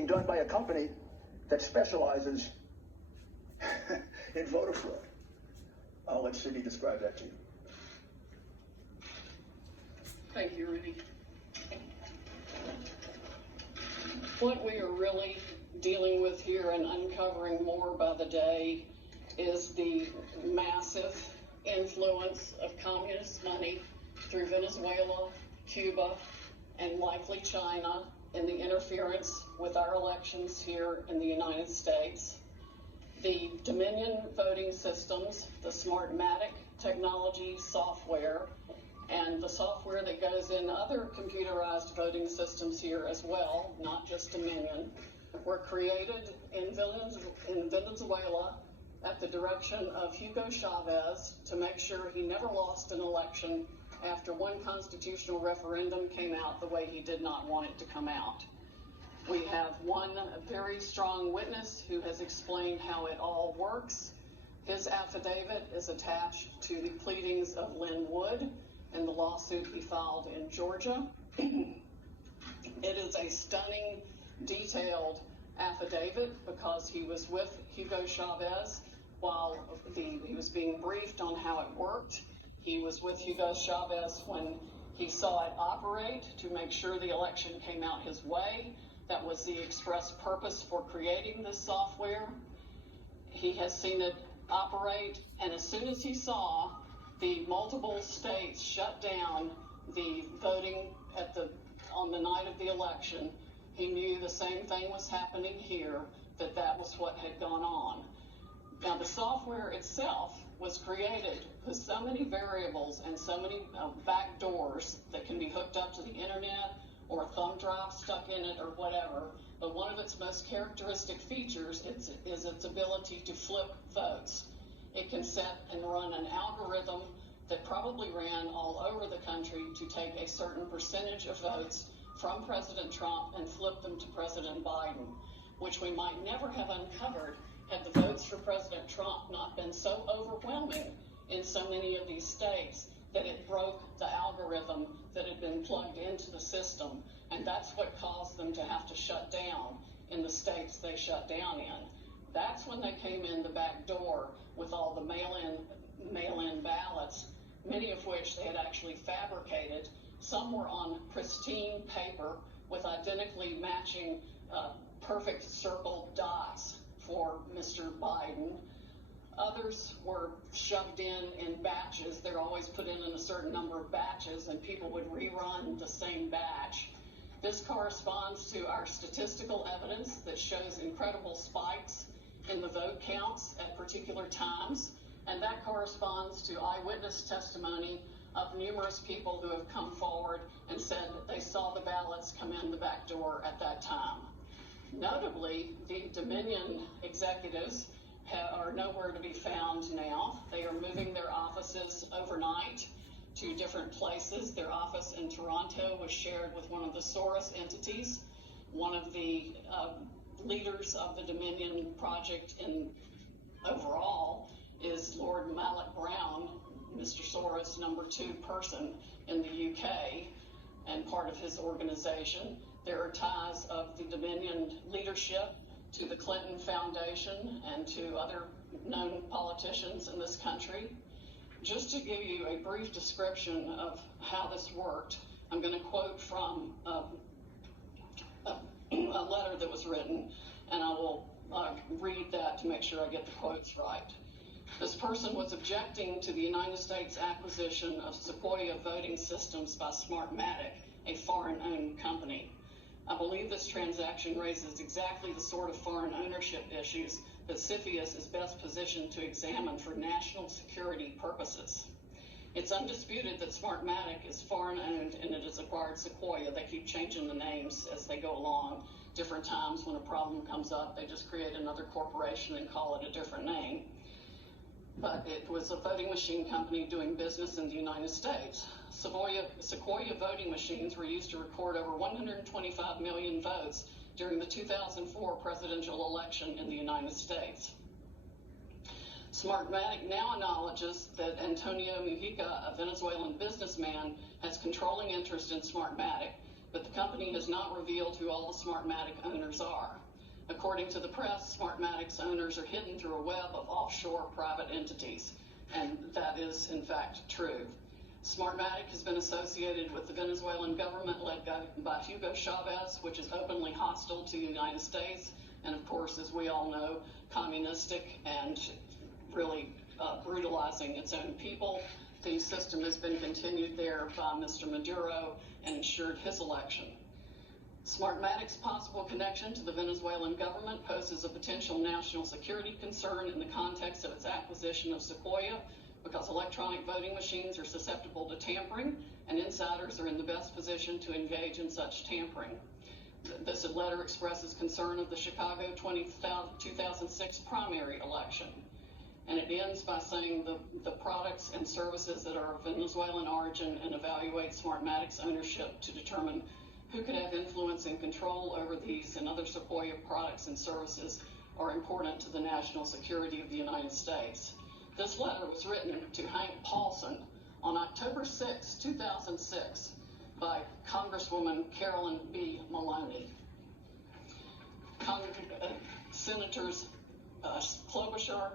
being done by a company that specializes in voter fraud. I'll let Cindy describe that to you. Thank you, Rudy. What we are really dealing with here and uncovering more by the day is the massive influence of communist money through Venezuela, Cuba, and likely China in the interference with our elections here in the United States. The Dominion voting systems, the Smartmatic technology software, and the software that goes in other computerized voting systems here as well, not just Dominion, were created in Venezuela at the direction of Hugo Chavez to make sure he never lost an election after one constitutional referendum came out the way he did not want it to come out. We have one very strong witness who has explained how it all works. His affidavit is attached to the pleadings of Lynn Wood in the lawsuit he filed in Georgia. It is a stunning, detailed affidavit because he was with Hugo Chavez while he was being briefed on how it worked. He was with Hugo Chavez when he saw it operate to make sure the election came out his way. That was the express purpose for creating this software. He has seen it operate, and as soon as he saw the multiple states shut down the voting on the night of the election, he knew the same thing was happening here, that was what had gone on. Now, the software itself was created with so many variables and so many back doors that can be hooked up to the internet or a thumb drive stuck in it or whatever. But one of its most characteristic features is its ability to flip votes. It can set and run an algorithm that probably ran all over the country to take a certain percentage of votes from President Trump and flip them to President Biden, which we might never have uncovered had the votes for President Trump not been so overwhelming in so many of these states that it broke the algorithm that had been plugged into the system. And that's what caused them to have to shut down in the states they shut down in. That's when they came in the back door with all the mail-in ballots, many of which they had actually fabricated. Some were on pristine paper with identically matching perfect circle dots for Mr. Biden. Others were shoved in batches. They're always put in a certain number of batches, and people would rerun the same batch. This corresponds to our statistical evidence that shows incredible spikes in the vote counts at particular times, and that corresponds to eyewitness testimony of numerous people who have come forward and said that they saw the ballots come in the back door at that time. Notably, the Dominion executives are nowhere to be found now. They are moving their offices overnight to different places. Their office in Toronto was shared with one of the Soros entities. One of the leaders of the Dominion project overall is Lord Mallet Brown, Mr. Soros' number 2 person in the UK and part of his organization. There are ties of the Dominion leadership to the Clinton Foundation and to other known politicians in this country. Just to give you a brief description of how this worked, I'm going to quote from a letter that was written, and I will read that to make sure I get the quotes right. This person was objecting to the United States acquisition of Sequoia voting systems by Smartmatic, a foreign-owned company. I believe this transaction raises exactly the sort of foreign ownership issues that CFIUS is best positioned to examine for national security purposes. It's undisputed that Smartmatic is foreign-owned and it has acquired Sequoia. They keep changing the names as they go along. Different times when a problem comes up, they just create another corporation and call it a different name. But it was a voting machine company doing business in the United States. Sequoia voting machines were used to record over 125 million votes during the 2004 presidential election in the United States. Smartmatic now acknowledges that Antonio Mujica, a Venezuelan businessman, has controlling interest in Smartmatic, but the company has not revealed who all the Smartmatic owners are. According to the press, Smartmatic's owners are hidden through a web of offshore private entities, and that is in fact true. Smartmatic has been associated with the Venezuelan government led by Hugo Chavez, which is openly hostile to the United States, and of course, as we all know, communistic and really brutalizing its own people. The system has been continued there by Mr. Maduro and ensured his election. Smartmatic's possible connection to the Venezuelan government poses a potential national security concern in the context of its acquisition of Sequoia, because electronic voting machines are susceptible to tampering, and insiders are in the best position to engage in such tampering. This letter expresses concern of the Chicago 2006 primary election. And it ends by saying the products and services that are of Venezuelan origin, and evaluate Smartmatic's ownership to determine who could have influence and control over these and other Sequoia products and services are important to the national security of the United States. This letter was written to Hank Paulson on October 6, 2006 by Congresswoman Carolyn B. Maloney. Senators Klobuchar